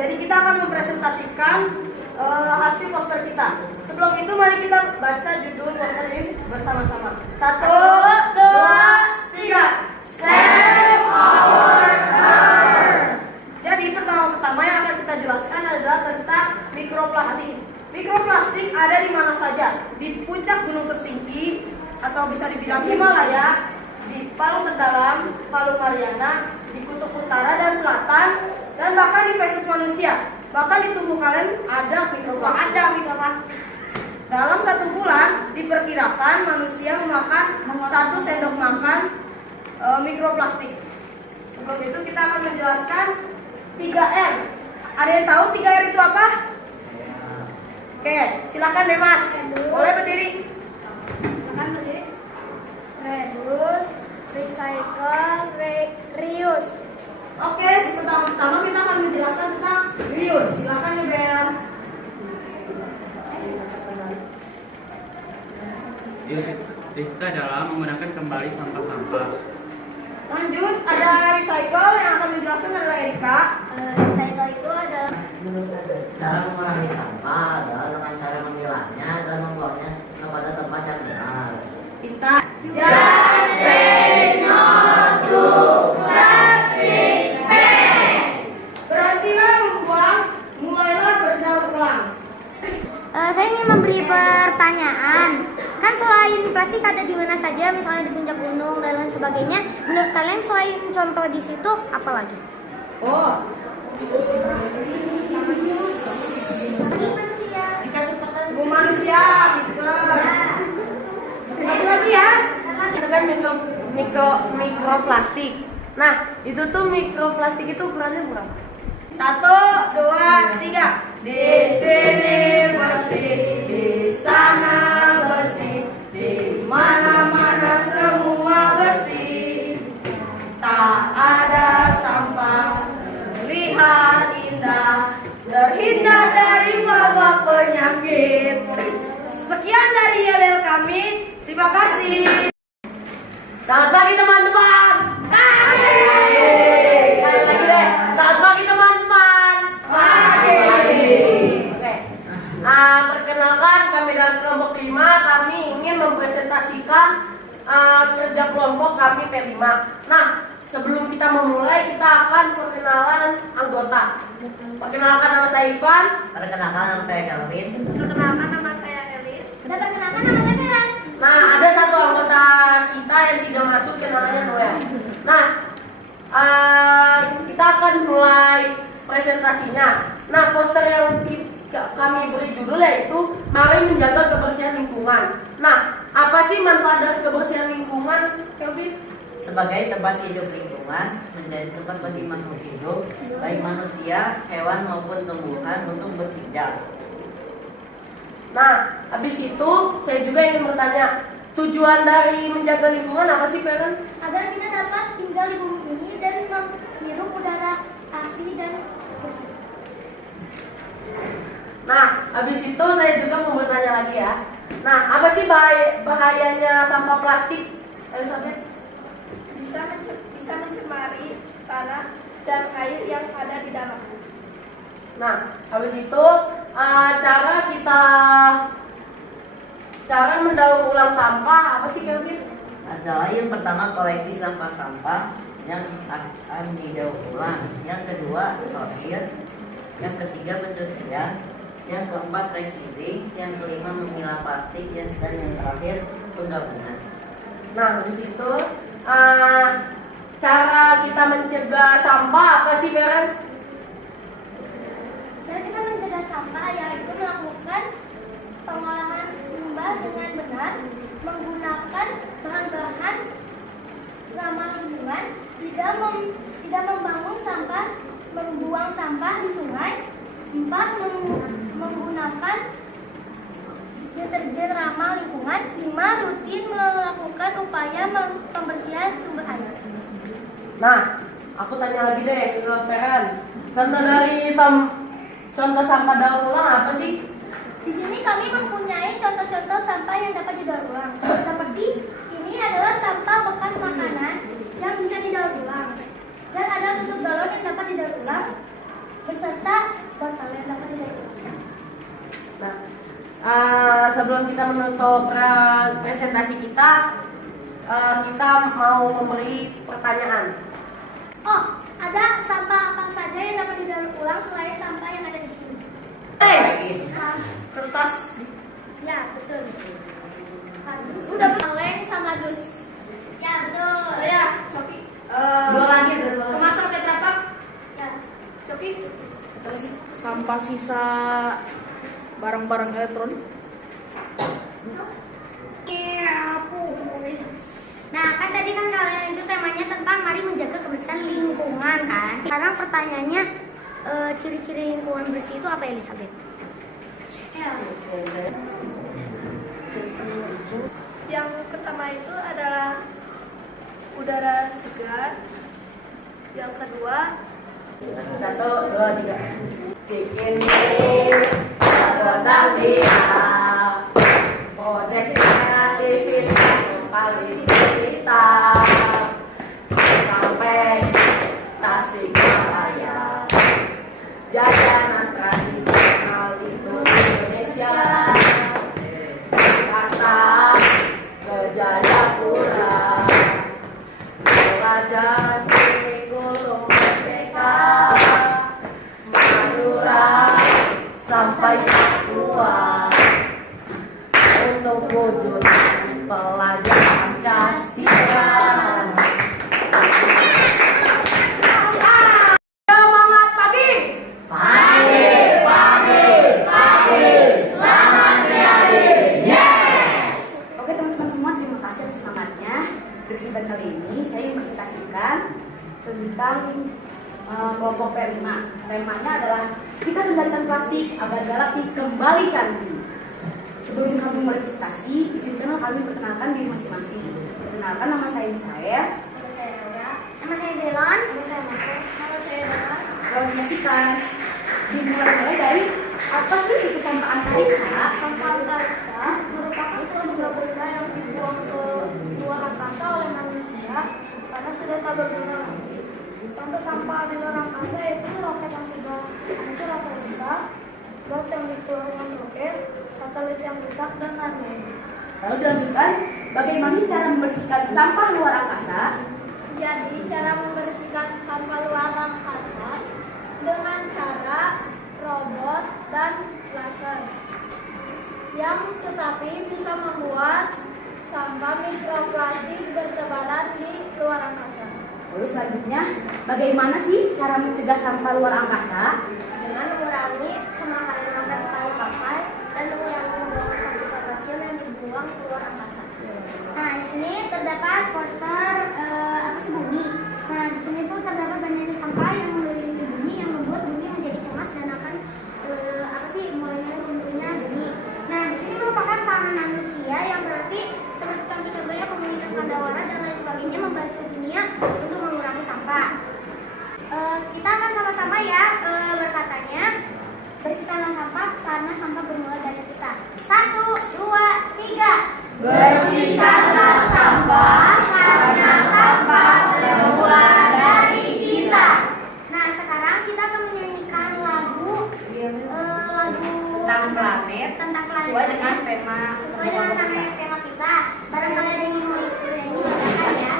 Jadi kita akan mempresentasikan hasil poster kita. Sebelum itu mari kita baca judul poster ini bersama-sama. 1, 2, 3. Save our Earth. Jadi pertama yang akan kita jelaskan adalah tentang mikroplastik. Mikroplastik ada di mana saja? Di puncak gunung tertinggi atau bisa dibilang Himalaya, di Palung Terdalam, Palung Mariana, di kutub utara dan selatan, dan bahkan di feses manusia. Bahkan di tubuh kalian ada mikroplastik. Dalam 1 bulan diperkirakan manusia memakan 1 sendok makan mikroplastik. Sebelum itu kita akan menjelaskan 3R. Ada yang tahu 3R itu apa? Oke, silakan deh Mas. Boleh berdiri. Reduce, recycle, reuse. Oke, pertama kita akan menjelaskan tentang reuse. Silakan ya Ben. Reuse itu adalah menggunakan kembali sampah-sampah. Lanjut, ada recycle yang akan menjelaskan adalah Erika. Recycle itu adalah Cara mengurangi sampah adalah dengan cara memilahnya dan membuangnya kepada tempat yang benar. Kita Just say no to plastic bag. berhentilah membuang, mulailah berdaur ulang. Saya ingin memberi pertanyaan. Kan selain plastik ada di mana saja, misalnya di puncak gunung dan lain sebagainya. Menurut kalian selain contoh di situ apa lagi? Oh, Bu manusia, lagi ya. Itu kan mikroplastik. Nah, itu tuh mikroplastik itu ukurannya berapa? 1, 2, 3. Di sini bersih, di sana bersih, di mana-mana semua bersih. Tak ada sampah, terlihat indah, terhindar dari wabah penyakit. Sekian dari YLL kami. Terima kasih. Selamat pagi teman-teman. Sekali lagi deh. Selamat pagi teman-teman. Oke. Perkenalkan kami dari kelompok 5. Kami ingin mempresentasikan kerja kelompok kami P5. Nah, sebelum kita memulai kita akan perkenalan anggota. Perkenalkan nama saya Ivan. Perkenalkan nama saya Kelvin. Perkenalkan nama saya Elis. Dan perkenalkan nama saya Feran. Nah, ada satu anggota kita yang tidak masuk yang namanya Noel. Nah, kita akan mulai presentasinya. Nah, poster yang kami beri judul yaitu Mari Menjaga Kebersihan Lingkungan. Nah, apa sih manfaat dari kebersihan lingkungan, Kelvin? Sebagai tempat hidup lingkungan menjadi tempat bagi makhluk hidup, baik manusia, hewan maupun tumbuhan untuk berpindah. Nah, habis itu saya juga ingin bertanya, tujuan dari menjaga lingkungan apa sih, Feren? Agar kita dapat tinggal di bumi ini dan menghirup udara asli dan bersih. Nah, habis itu saya juga mau bertanya lagi ya. Nah, apa sih bahayanya sampah plastik, Elizabeth? Bisa mencemari tanah dan air yang ada di dalam. Nah, habis itu cara mendaur ulang sampah apa sih, Kelvin? Adalah yang pertama koleksi sampah-sampah, yang akan didaur ulang. Yang kedua, sortir. Yang ketiga, pencucian. Yang keempat, recycling. Yang kelima, memilah plastik. Dan yang terakhir, penggabungan. Nah, di situ cara kita mencegah sampah apa sih, Beren? Cara kita mencegah sampah yaitu melakukan pengolahan limbah dengan benar, menggunakan bahan-bahan ramah lingkungan, tidak membangun sampah, membuang sampah di sungai, 4. Menggunakan deterjen ramah lingkungan, 5. Rutin melakukan upaya pembersihan sumber air. Nah, aku tanya lagi deh ke Feren. Contoh sampah daur ulang apa sih? Di sini kami mempunyai contoh-contoh sampah yang dapat didaur ulang. Seperti ini adalah sampah bekas makanan yang bisa didaur ulang. Dan ada tutup galon yang dapat didaur ulang beserta botol yang dapat didaur ulang. Nah, sebelum kita menutup presentasi kita, kita mau memberi pertanyaan. Oh, ada sampah apa saja yang dapat didaur ulang selain sampah yang ada di sini? Kertas. Ya, betul. Udah. Kaleng sama dus. Ya, betul. Saya Coki. Dua lagi. Kemasan Tetra Pak. Ya. Coki. Terus sampah sisa barang-barang elektronik. Nah, kan tadi kan kalian itu temanya tentang mari menjaga kebersihan lingkungan kan. Sekarang pertanyaannya, ciri-ciri lingkungan bersih itu apa, Elizabeth? Ya. Yang pertama itu adalah udara segar. Yang kedua, 1, 2, 3. Cikin sedang dia project kreativitas kali kita sampai Tasikmalaya, jajanan tradisional itu Indonesia, Jakarta ke Jayapura, belajar kurikulum merdeka, Madura sampai Papua, untuk wujud pelajar Pancasila. Semangat pagi. Oke teman-teman semua, terima kasih atas semangatnya. Di kesempatan kali ini saya ingin presentasikan tentang kelompok P5. Temanya adalah kita kendalikan plastik agar galaksi kembali cantik. Sebelum kami mulai presentasi, izinkanlah kami perkenalkan diri masing-masing. Perkenalkan, nama saya Misael. Nama saya Laura. Nama saya Zelon. Nama saya Marco. Nama saya Dora. Informasikan. Dimulai dari apa sih itu sampah antariksa? Sampah antariksa merupakan sampah benda yang dibuang ke luar angkasa oleh manusia karena sudah tak berguna lagi. Contoh sampah di luar angkasa yaitu roket yang sudah hancur atau rusak, gas yang dikeluarkan roket, satelit yang rusak, dan lain-lain. Lalu dilanjutkan, bagaimana cara membersihkan sampah luar angkasa? Jadi cara membersihkan sampah luar angkasa dengan cara robot dan laser yang tetapi bisa membuat sampah mikroplastik bertebaran di luar angkasa. Lalu selanjutnya, bagaimana sih cara mencegah sampah luar angkasa? Dengan mengurangi pemakaian roket sekali pakai dan mengurangi pembuangan partikel kecil yang dibuang ke luar angkasa. Nah, di sini terdapat poster apa sih bumi. Nah, di sini tuh terdapat banyaknya sampah yang mengelilingi bumi yang membuat bumi menjadi cemas dan akan apa sih mulainya tentunya bumi. Nah, di sini merupakan tangan manusia yang berarti seperti contoh-contohnya komunitas Pandawara dan lain sebagainya membantu dunia untuk mengurangi sampah. Kita akan sama-sama ya berkatanya, bersihkanlah sampah karena sampah bermula dari kita. 1, 2, 3. Bersihkanlah sampah karena sampah bermula dari kita. Nah, sekarang kita akan menyanyikan lagu Tentang planet, sesuai dengan tema. sesuai dengan tema kita. Barangkali ada yang mau ikut bernyanyi, silakan ya.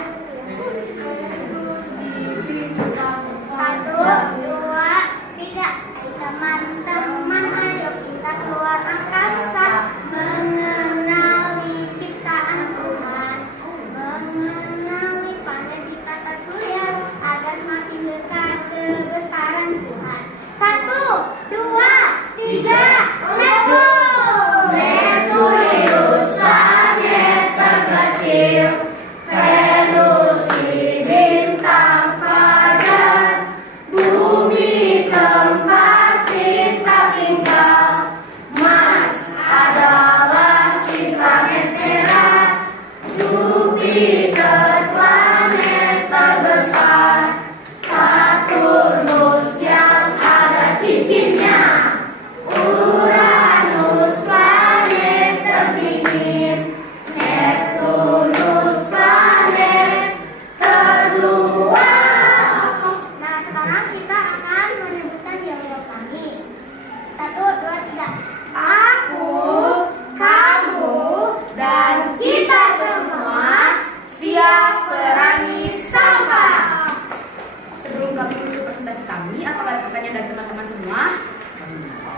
pertanyaan dari teman-teman semua.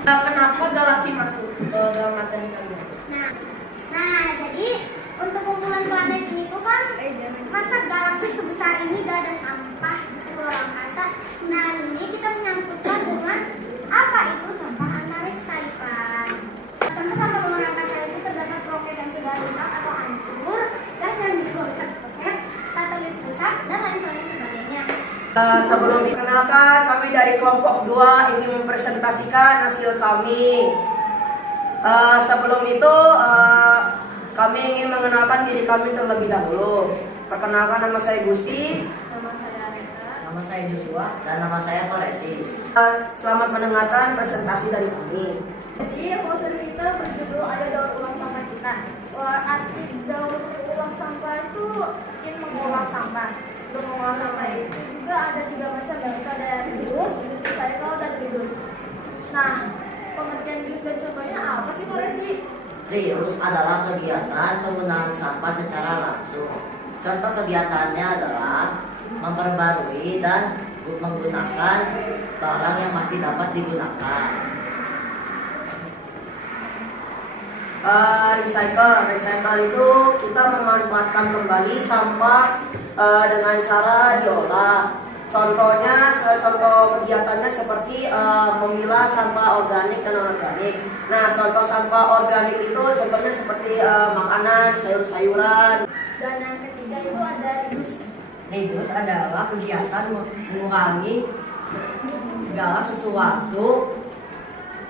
Kenapa galaksi masuk ke dalam materi kalian? Nah, jadi untuk kumpulan planet ini tuh kan masa galaksi sebesar ini gak ada sampah di luar angkasa. Nah, ini kita menyangkutkan dengan apa itu sampah antariksa. Contoh sampah luar angkasa itu terdapat roket yang sudah rusak atau hancur, gas yang dikeluarkan roket, satelit rusak, dan lain sebagainya. Sebelum dikenalkan, kami dari kelompok 2 ingin mempresentasikan hasil kami. Sebelum itu, kami ingin mengenalkan diri kami terlebih dahulu. Perkenalkan, nama saya Gusti. Nama saya Reka. Nama saya Joshua dan nama saya Koresi. Selamat mendengarkan presentasi dari kami. Jadi poster kita berjudul Ayo Daur Ulang Sampah Kita. Arti daur ulang sampah itu ingin mengolah sampah. Untuk mengolah sampah itu juga ada 3 macam, yaitu ada reuse, recycle, dan reduce. Nah, pengertian reuse dan contohnya apa sih, Koresi? Reuse adalah kegiatan penggunaan sampah secara langsung. Contoh kegiatannya adalah memperbarui dan menggunakan barang yang masih dapat digunakan. Recycle itu kita memanfaatkan kembali sampah dengan cara diolah. Contoh kegiatannya seperti memilah sampah organik dan anorganik. Nah, contoh sampah organik itu contohnya seperti makanan, sayur-sayuran. Dan yang ketiga itu ada reduce. Reduce adalah kegiatan mengurangi segala sesuatu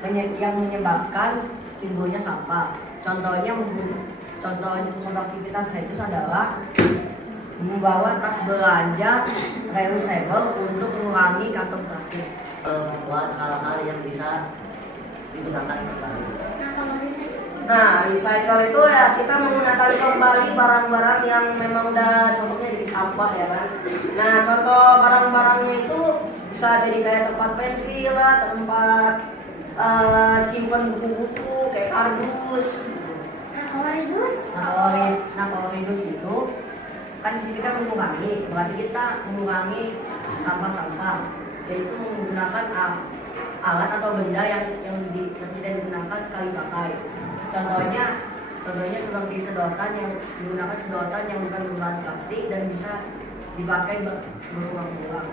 yang menyebabkan timbulnya sampah. Contoh aktivitas reduce adalah membawa tas belanja reusable untuk mengurangi kantong plastik. Membuat hal-hal yang bisa digunakan kembali. Nah, kalau recycle. Nah, recycle itu ya kita menggunakan kembali barang-barang yang memang udah contohnya jadi sampah ya kan. Nah, contoh barang-barangnya itu bisa jadi kayak tempat pensil lah, tempat simpan buku-buku kayak kardus. Nah, kalau reduce. Kalau reduce itu kan di sini kan mengurangi, berarti kita mengurangi sampah-sampah, yaitu menggunakan alat atau benda yang tidak digunakan sekali pakai. Contohnya seperti sedotan yang digunakan sedotan yang bukan berbahan plastik dan bisa dipakai berulang-ulang.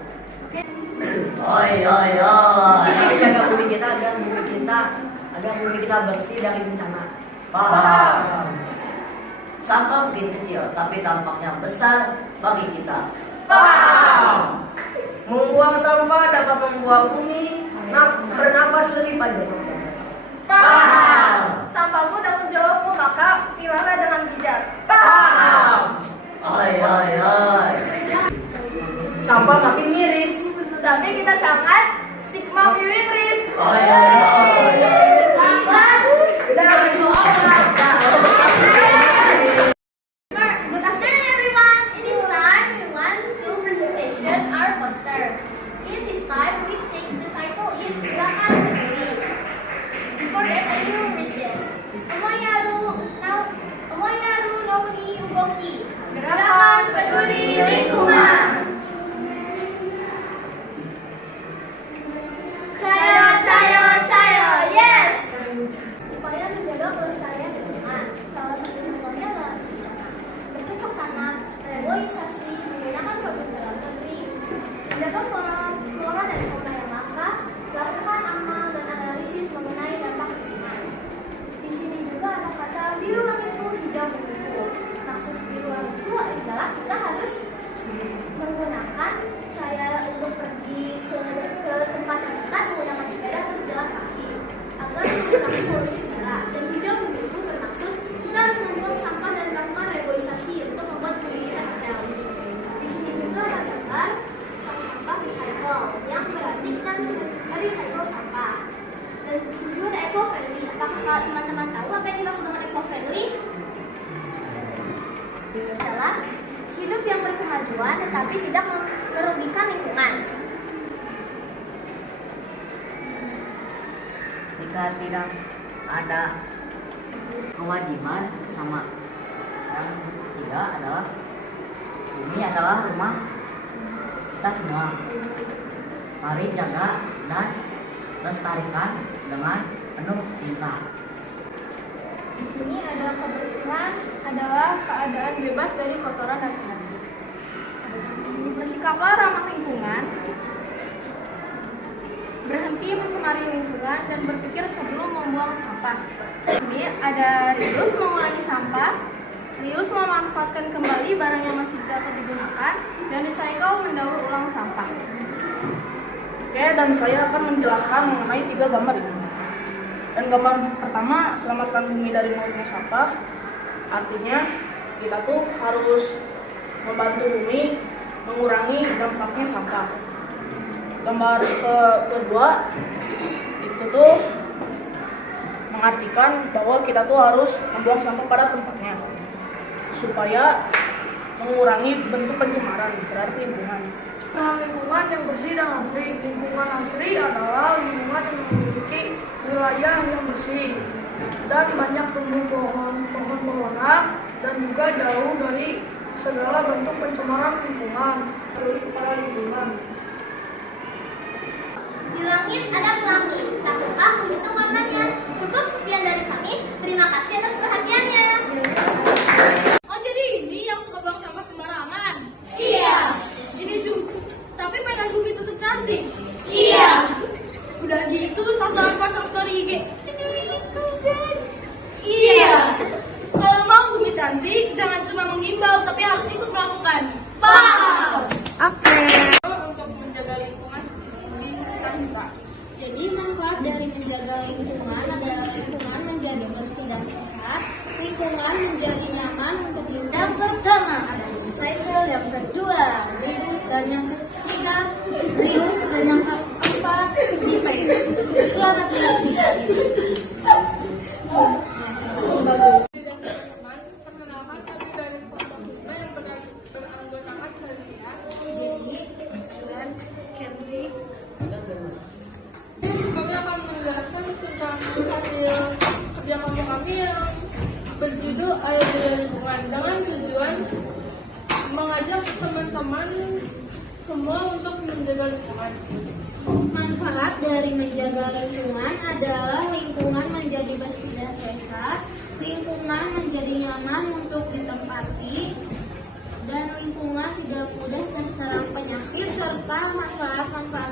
Oi. Kita jaga bumi kita agar bumi kita bersih dari bencana. Paham. Sampah mungkin kecil, tapi dampaknya besar bagi kita. Paham. Membuang sampah dapat membuat bumi bernafas lebih panjang. Paham. Sampahmu tanggung jawabmu, maka pilihlah dengan bijak. Paham. Oi. Sampah makin miris. Tapi kita sangat sigma miris. Oi. Good afternoon, everyone. In this time, we want to presentation our poster. In this time, we think the title is Gerakan Peduli. Before that, I will read this. Omoyaru Nouni Uboki. Gerakan Peduli Lingkungan. Cayo, yes. Upaya menjaga kelestarian lingkungan. Salah satu contohnya adalah bercocok tanam, reboisasi, menggunakan produk dalam negeri, menjaga flora dan fauna yang langka, lakukan amal dan analisis mengenai dampak lingkungan. Di sini juga ada kata biru langit itu hijau menunggu. Maksud biru langit itu adalah kita harus menggunakan kayak untuk pergi ke tempat yang dekat menggunakan sepeda atau jalan kaki agar mengurangi polusi udara. Dan hijau menunggu bermaksud kita harus membuang sampah dan melakukan reboisasi untuk membuat bumi kita hijau. Di sini juga ada gambar sampah recycle yang berarti kita harus merecycle sampah. Dan di sini juga ada eco-friendly. Apakah teman-teman tahu apa yang dimaksud dengan eco-friendly? Adalah hidup yang berkemajuan tetapi tidak merugikan lingkungan. Jika tidak ada kewajiban sama, yang ketiga adalah bumi adalah rumah kita semua. Mari jaga dan lestarikan dengan penuh cinta. Di sini ada kebersihan adalah keadaan bebas dari kotoran dan penyakit. Di sini bersikaplah ramah lingkungan, berhenti mencemari lingkungan dan berpikir sebelum membuang sampah. Ini ada reuse mengurangi sampah, reuse memanfaatkan kembali barang yang masih dapat digunakan, dan recycle mendaur ulang sampah. Oke, dan saya akan menjelaskan mengenai 3 gambar ini. Dan gambar pertama, selamatkan bumi dari mautnya sampah. Artinya kita tuh harus membantu bumi mengurangi dampaknya sampah. Gambar kedua itu tuh mengartikan bahwa kita tuh harus membuang sampah pada tempatnya supaya mengurangi bentuk pencemaran terhadap lingkungan. Lingkungan yang bersih dan asri. Lingkungan asri adalah lingkungan yang memiliki wilayah yang bersih dan banyak tumbuh pohon-pohonan dan juga jauh dari segala bentuk pencemaran lingkungan. Peduli kepada lingkungan. Di langit ada pelangi, tahukah menghitung warnanya? Cukup sekian dari kami, terima kasih atas perhatiannya. Oh jadi ini yang suka buang sampah sembarangan? Iya. Ini juga, tapi pengen bumi tutup cantik? Iya. Udah gitu sasaran pasang story IG. Iya. Kalau mau bumi cantik, jangan cuma menghimbau, tapi harus ikut melakukan. Paham. Untuk menjaga lingkungan di sekitar kita. Jadi manfaat dari menjaga lingkungan adalah lingkungan menjadi bersih dan sehat, lingkungan menjadi nyaman untuk hidup. Yang pertama ada recycle, yang kedua reduce, dan yang ketiga reuse, dan yang keempat repair. Selamat menyaksikan. Perkenalkan kami dari kelompok 5 yang beranggotakan kalian Benny dan Kenzi. Kami akan menjelaskan tentang hasil kerja kelompok kami yang berjudul Ayo Jaga Lingkungan dengan tujuan mengajak teman-teman semua untuk menjaga lingkungan. Manfaat dari menjaga lingkungan adalah lingkungan menjadi bersih dan sehat, lingkungan menjadi nyaman untuk ditempati, dan lingkungan tidak mudah terserang penyakit, serta manfaat-manfaat